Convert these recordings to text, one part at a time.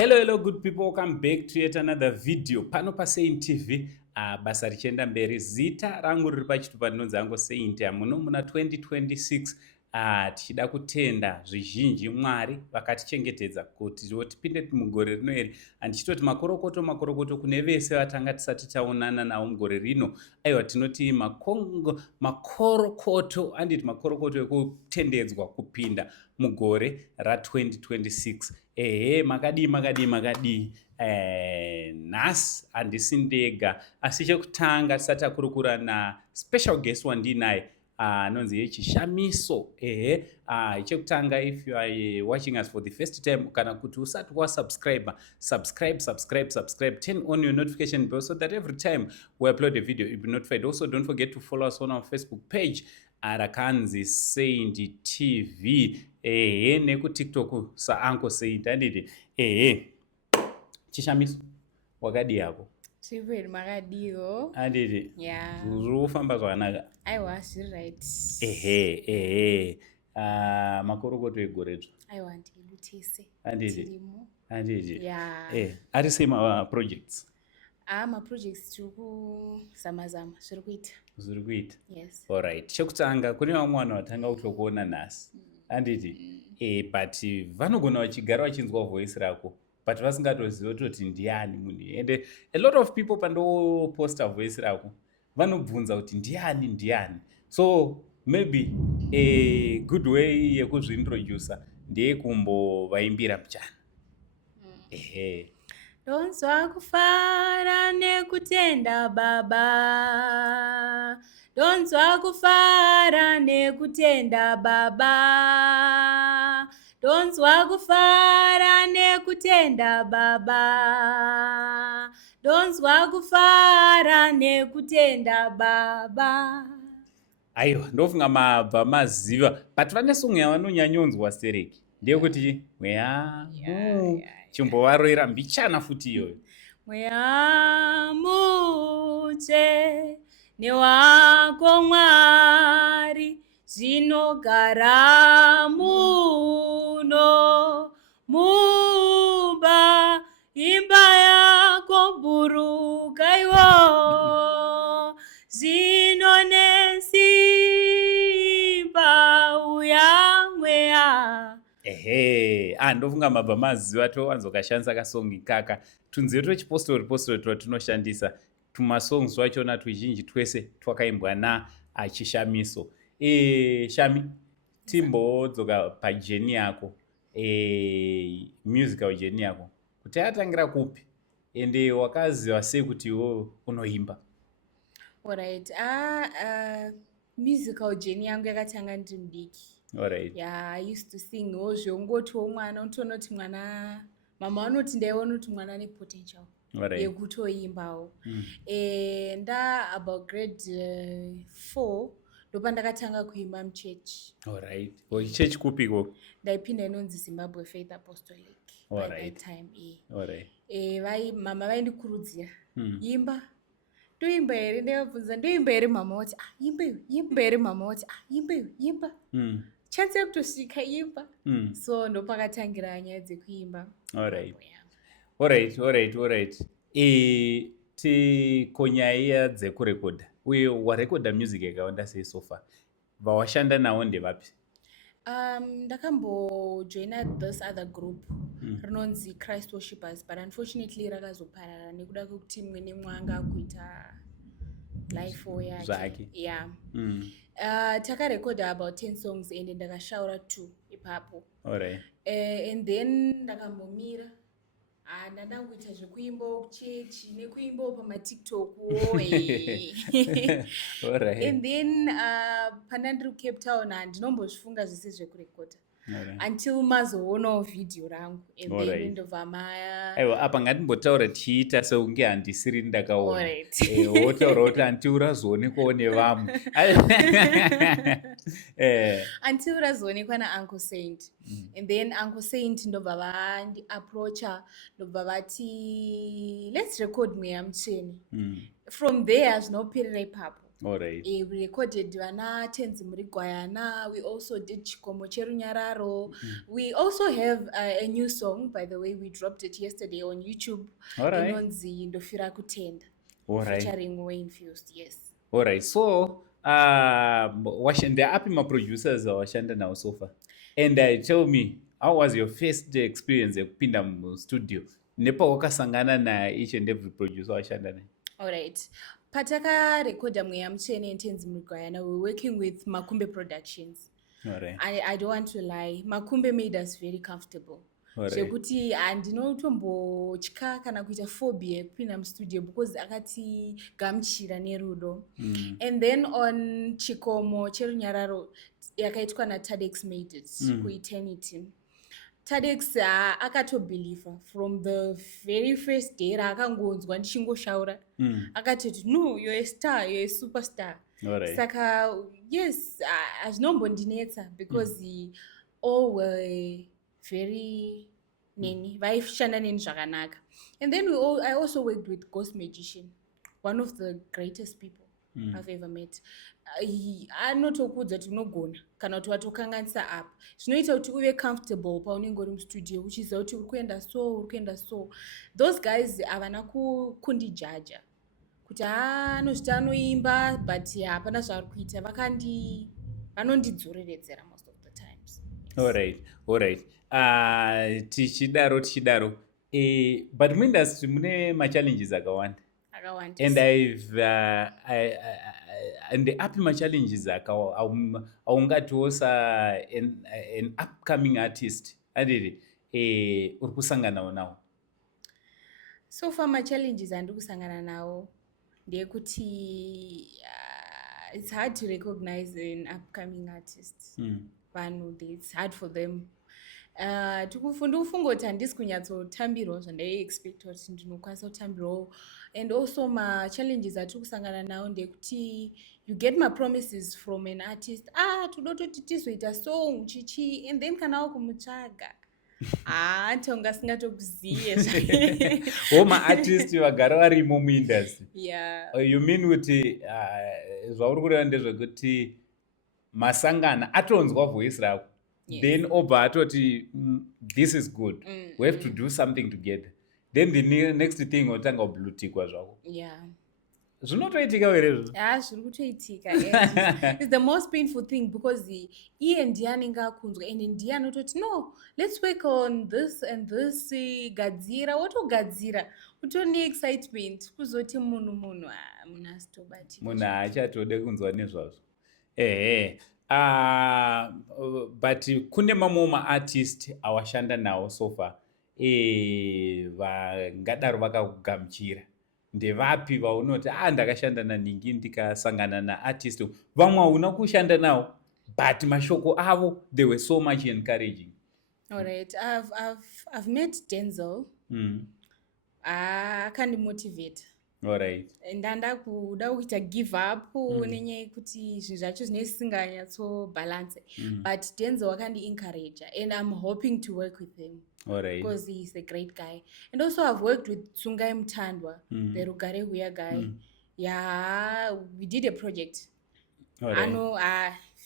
Hello, good people. Welcome back to yet another video. Pano pa Saint TV. Basa richienda mberi. Zita rangu riri pachitupa rinonzi hangu Saint. Muno muna 2026. Tichida kutenda zvizhinji Mwari vakatichengetedza kuti tipinde mugore rino iri. Tichitoti makorokoto kune vese vatanga tisati taonana nawo mugore rino. Aiwa tinoti makorokoto anditi makorokoto ekutendedzwa kupinda mugore ra 2026. Makadi. Nhasi handisi ndega asi chekutanga tisati takurukura na special guest wandinaye anonzi yechishamiso. Chekutanga, if you are watching us for the first time kana kuti usati wasubscribe, subscribe, turn on your notification bell so that every time we upload a video you'll be notified. Also, don't forget to follow us on our Facebook page rakanzi Saint TV. Neku TikTok saanko Saint anditi. Chishamiso wakadi yako Chiperi makadiyo anditi. Yeah. Zvirikufamba zvakanaka. Aiwa zviri right. Makorokoto egoredzo. Aiwa ndiri tese. Anditi. Tirimo. Anditi. Yeah. Ari sei projects? Projects tiri kuzama zviri kuita. Yes. Alright. Chekutanga kune vamwe vanhu vatanga kutokuona nhasi. Anditi. But vanogona vachigara vachinzwa voice rako but vasingatoziva kuti ndiani munhu. And a lot of people pandoposta voice rako vanobvunza kuti ndiani. So maybe a good way yekuzviintroducer ndeyekumbovaimbira muchana. Donzwa kufara nekutenda Baba. Donzwa kufara nekutenda Baba. Donzwa kufara nekutenda Baba. Donzwa kufara nekutenda Baba. Aiwa, ndofunga mabva maziva but vane song yavanonyanyonzwa sereki ndeyekuti mweya chimbovaroira mbichana futi iyoyo. Mweya mutsve newako Mwari zvinogara muno mumba imba yako buruka iwo zvino nesimba uya mweya. Ndofunga mabva maziva towanzokashandisa kasongi kaka tunzive tochipostori twatinoshandisa tumasongs twachona tuzhinji twese twakaimbwa nachishamiso. Shami, timbodzoka pajeni yako, musical jeni yako kuti yatangira kupi ende wakaziva sei kuti unoimba? Alright. Musical jeni yangu yakatanga ndiri mudiki. Alright. Yeah, I used to sing ozvongotiwo mwana unotoona kuti mwana mama vanoti ndaiona kuti mwana ane potential yekutoimbawo. About grade 4 ndopandakatanga kuimba muchechi. Alright. Chechi kupiko? Ndaipinda inonzi Zimbabwe Faith Apostolic. Alright. By that time. Alright. Mama vaindikurudzira imba. Ndoimba here ndavabvunza ndoimba here mama wati imba here mama wati imba. Chance yekutosvika imba. So ndopakatangira nyaya dzekuimba. Alright. Tikonyaya dzekurekodha uye warekodha music yakawanda sei so far? Vawashanda nawo ndevapi? Ndakambojoina this other group rinonzi Christ Worshipers but unfortunately rakazoparara nekuda kwekuti mumwe nemwe anga akuita life yake. Yeah. Takarekodha about 10 songs and ndakashaura 2 ipapo. Alright. And then ndakambomira ndada kuita zvekuimbawo kuchechi nekuimbawo pamatiktokuwo. Alright. And then pandandiri kuCape Town handinombozvifunga zvisi zvekurekodha until mazoonawo vhidhiyo rangu and then ndobva maya. Aiwa, apa ngatimbotaura tichiita seunge handisiri ndakaona. Wotaura kuti until urazoonekwawo nevamwe. Until urazoonekwa naUncle Saint. And then Uncle Saint ndobva vandiapproacha ndobva vati let's record Mweya Mutsvene. From there zvinoperera ipapo. All right. We recorded vana Tenzi Murigwayana. We also did Chikomo Cherunyararo. We also have a new song, by the way. We dropped it yesterday on YouTube. All right. Inonzi Ndofira Kutenda. All right. Featuring Wayne Fused, yes. All right. So, there are my producers washanda now so far. And tell me, how was your first experience kupinda studio? Nepa wakasangana na each and every producer washanda naye. All right. Patakarekodha Mweya Mutsvene and Tenzi Murigwayana, we're working with Makumbe Productions. All right. I don't want to lie. Makumbe made us very comfortable. Zvekuti handinotombotya kana kuita phobia yekupinda mustudio because akatigamuchira nerudo. And then on Chikomo Cherunyararo yakaitwa naTadex made it kuEternity. Tadex akatobeliever from the very first day raakangonzwa ndichingoshaura akatoti no, you're a star, you're a superstar. Saka yes, hazvinombondinetsa because all were very neni vaishanda neni zvakanaka. And then I also worked with Ghost Magician, one of the greatest people I've ever met. Anotokudza kuti unogona kana kuti watokanganisa apa zvinoita kuti uve comfortable paunenge uri mustudio uchiziva kuti uri kuenda so. Those guys havana kundijaja kuti anozviti anoimba but hapana zvaari kuita, vanondidzoreredzera most of the times. All right. Tichidaro. But muindustry mune machallenges akawanda. And and the api machallenges aungatiwo an upcoming artist adiri uri kusanganawo nawo. So far machallenges andiri kusangana nawo ndeyekuti it's hard to recognize an upcoming artist. Vanhu, it's hard for them. Ndikufungoti handisi kunyatsotambirwa zvandaiexpecta kuti ndinokwanisa kutambirwawo. And also machallenges atiri kusangana nawo ndekuti you get my-promises from an artist, todototi tizoita song chichi, and then kana wakumutsvaga tonga singatokuziye. Ma-artist vagara varimo muindustry. Yeah. You mean kuti zvauri kureva ndezvekuti masangana atonzwa voice rako. Yes. Then obva atoti this is good. We have to do something together. Then the next thing otanga kublutikwa zvako. Yeah. Zvinotoitika here. Zviri kutoitika. It's the most painful thing because iye ndiye anenge akunzwa and ndiye anototi no, let's work on this and this, gadzira, wotogadzira utone excitement kuzoti munhu asitobati. Munhu haachatode kunzwa nezvazvo. But kune mamwe ma-artist awashanda nawo so far vangadaro vakakugamuchira. Ndevapi vaunoti ndakashanda naNingi ndikasangana na-artist vamwe hauna kushanda nawo but mashoko avo they were so much encouraging. All right, I've met Denzel. Akandimotivate. All right. Ndanda kuda kuita give up nenyaya yekuti zvinhu zvacho zvinenge zvisinganyatsobalance. But Denzel akandi-encourage and I'm hoping to work with him. All right. Because he's a great guy. And also I've worked with Tsungai Mutandwa, the Rugare Huya guy. Yeah, we did a project. All right. I know,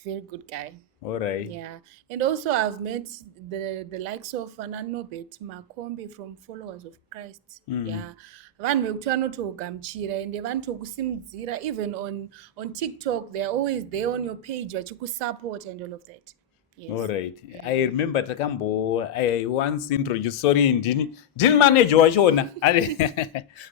very good guy. All right. Yeah. And also I've met the likes of Ananobet Makombe from Followers of Christ. Yeah. Vanhu vekuti vanotogamuchira ende vanotokusimudzira even on TikTok. They're always there on your page vachikusupport and all of that. Yes. All right. Yeah. I remember I once introduced, sorry, ndini manager wachona.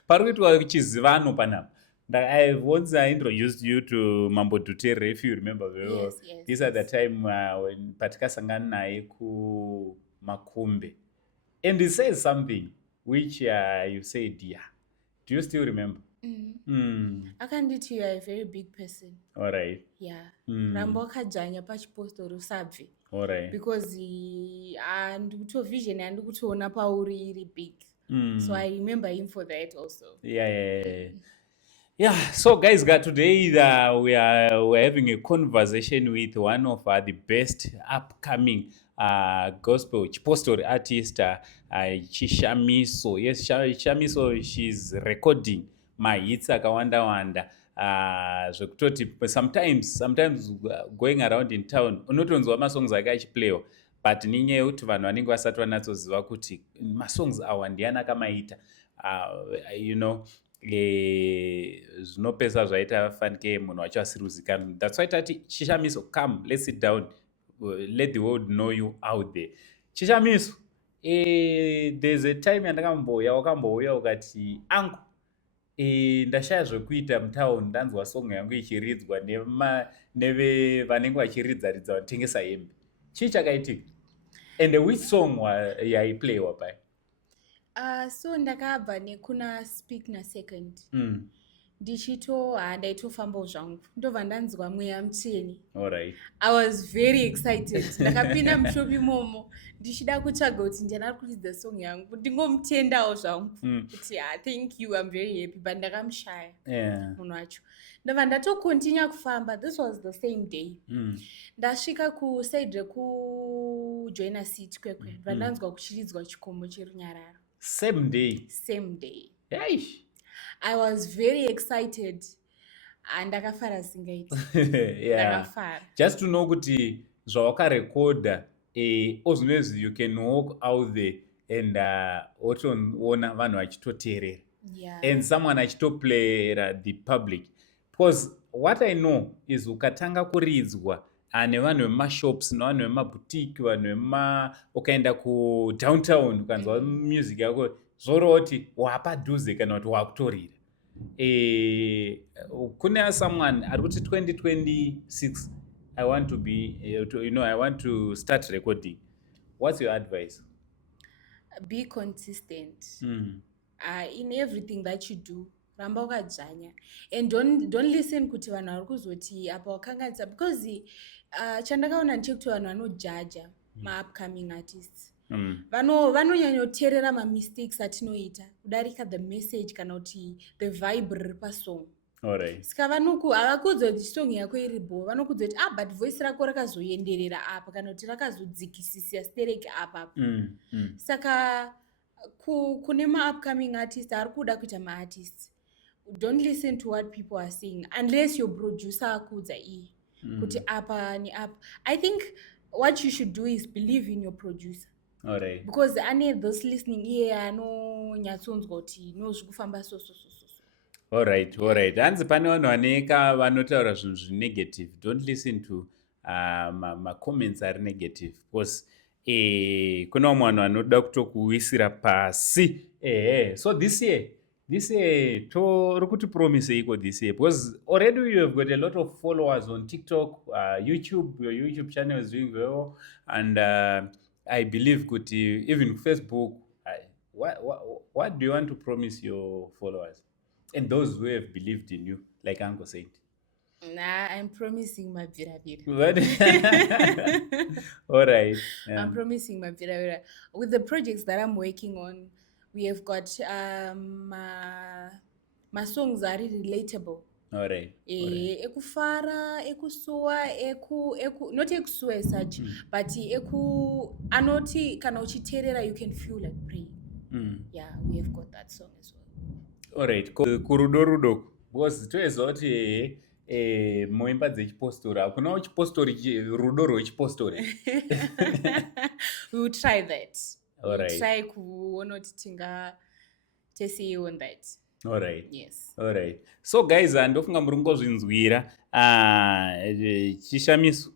Parikuitwa kuchizivano panapa. I once introduced you to Mambo Dutere, if you remember very well. Yes. These are the time when patikasangana naye ku Makumbe. And he says something which you said, yeah. Do you still remember? Akanditi, you are a very big person. All right. Yeah. Rambo akajanya pachipostori usabve. All right. Because ndikuto vision andikutoona pauri iri big. So I remember him for that also. Yeah, so guys, today we're having a conversation with one of the best upcoming gospel chipostori artist, Chishamiso. Yes, Chishamiso, she's recording my hits akawanda. zvekutoti sometimes going around in town unotonzwa masongs ake achiplayiwa, but nenyaya yekuti vanhu vanenge vasati vanatsoziva kuti masongs awa ndiani akamaita, you know, zvinopesa zvaita fanike munhu wacho asiri kuzikanwa. That's why tati Chishamiso, come, let's sit down, let the world know you out there. Chishamiso, there's a time yandakambouya wakambouya ukati angu ndashaya zvekuita mutown, ndanzwa song yangu ichiridzwa vanenge vachiridza vatengesa hembe. Chii chakaitika? And which song yaiplayiwa pai? So ndakabva nekuna Speak na Second. Ndaitofambawo zvangu ndobva ndanzwa mweya mutsvene. Alright. I was very excited. Ndakapinda mushopi imomo ndichida kutsvaga kuti ndiani ari kuridza song yangu ndingomutendawo zvangu kuti thank you, I'm very happy, but ndakamushaya munhu wacho. Ndobva ndatokontinua kufamba. This was the same day. Ndasvika kusaidi rekujoina city kwekwe ndobva ndanzwa kuchiridzwa chikomo cherunyararo. Same day. Eish. I was very excited. Ndakafara singaiti. Ndakafara. Just to know kuti zvawakarekodha, ozvinezvi you can walk out there and otoona vanhu vachitoteerera. And someone achitoplayera the public. Because what I know is ukatanga kuridzwa nevanhu vemashops nevanhu vemaboutique, vanhu ukaenda kudowntown ukanzwa music yako zvoroti wapadhuze kana kuti wakutorira. Kune someone ari kuti 2026 I want to be, I want to start recording. What's your advice? Be consistent. In everything that you do. Ramba ukadzvanya. And don't listen kuti vanhu vari kuzoti apa wakanganisa, because chandakaona ndechekuti vanhu vanojaja ma-upcoming artists. Vanonyanyoteerera ma-mistakes atinoita kudarika the message kana kuti the vibe riri pasong. Saka havakudza kuti song yako iri bo, vanokudza kuti but voice rako rakazoenderera apa kana kuti rakazodzikisisa stereki apa. Saka kune ma-upcoming artists ari kuda kuita ma-artists, don't listen to what people are saying unless your producer akudza kuti apa ni apa. I think what you should do is believe in your producer. Alright. Because ane those listening iye anonyatsonzwa kuti no zvikufamba so. Alright. Hanzi pane vanhu vaneka vanotaura zvinhu zvinegative. Don't listen to ma-comments ari negative. Because kuna vamwe vanhu vanoda kutokuwisira pasi. So this year tori kuti promise iko this year, because already you have got a lot of followers on TikTok, YouTube. Your YouTube channel is doing well, and I believe kuti even Facebook. What do you want to promise your followers and those who have believed in you, like Uncle said? Nah, I'm promising my Virabira. What? All right. I'm promising my Virabira. With the projects that I'm working on, we have got my songs that are relatable. All right. Ekufara, ekusuwa, not ekusuwa as such, but anoti kana uchiterera, you can feel like praying. Yeah, we have got that song as well. All right. Kurudo. Because toezoti moimba dzechipostori hakuna chipostori rudo rwechipostori. We will try that. All right. Try kuona kuti tingatese on that. All right. Yes. All right. So guys, ndofunga muri kungozvinzwira. Chishamiso,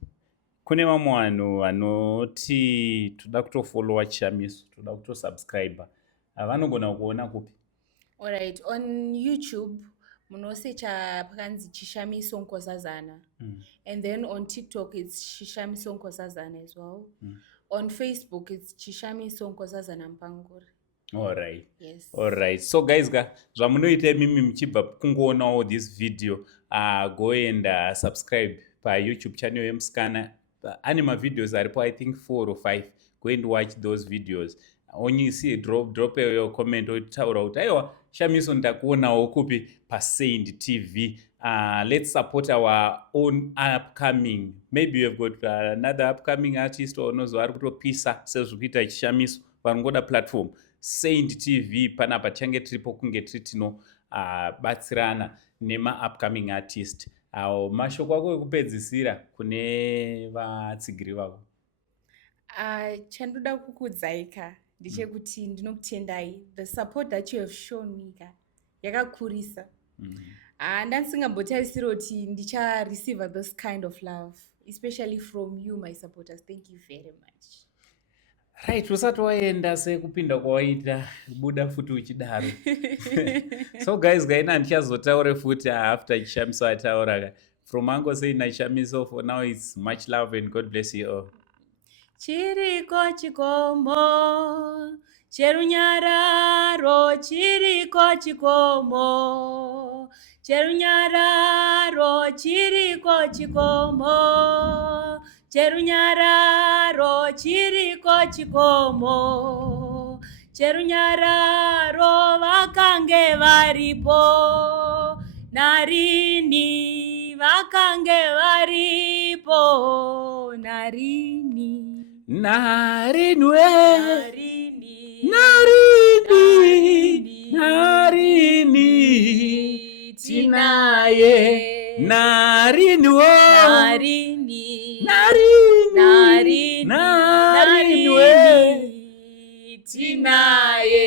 kune vamwe vanhu vanoti toda kutofollowa Chishamiso, toda kutosubscribe. Vanogona kuona kupi? All right. On YouTube, munosecha pakanzi Chishamiso Nkosazana. And then on TikTok, it's Chishamiso Nkosazana as well. On Facebook, it's Chishamiso Nkosazana Mpanguri. All right. Yes. All right. So guys, zvamunoita mimi mchibva kungoonawo this video, go and subscribe pa YouTube channel yemusikana. Ane videos aripo, I think 4 or 5. Go and watch those videos. When you see drop your comment otaura kuti aiwa Shamiso ndakuonawo kupi pa Saint TV. Let's support our own upcoming. Maybe you have got another upcoming artist or nozo ari kutopisa sezvikuita Chishamiso pangoda platform Saint TV panapa change tripo kunge tritino batsirana nema-upcoming artist. Mashoko ako ekupedzisira kune vatsigiri vavo? Chandoda kukudzaika ndechekuti ndinokutendai. The support that you have shown me yakakurisa. Ndandisingambotarisira kuti ndichareceive this kind of love, especially from you, my supporters. Thank you very much. Right, usati waenda sekupinda kwawaita buda futi uchidaro. So guys, gaina ndichazotaure futi after Chishamiso ataura. From Ango saying Chishamiso, for now it's much love and God bless you all. Chiriko chikomo cherunyararo, chiriko chikomo cherunyararo, chiriko chikomo cherunyararo, chiriko chikomo cherunyararo, vakange varipo narini, vakange varipo narini. Narinwe, narini, tinaye, narinwe, narinwe, tinaye.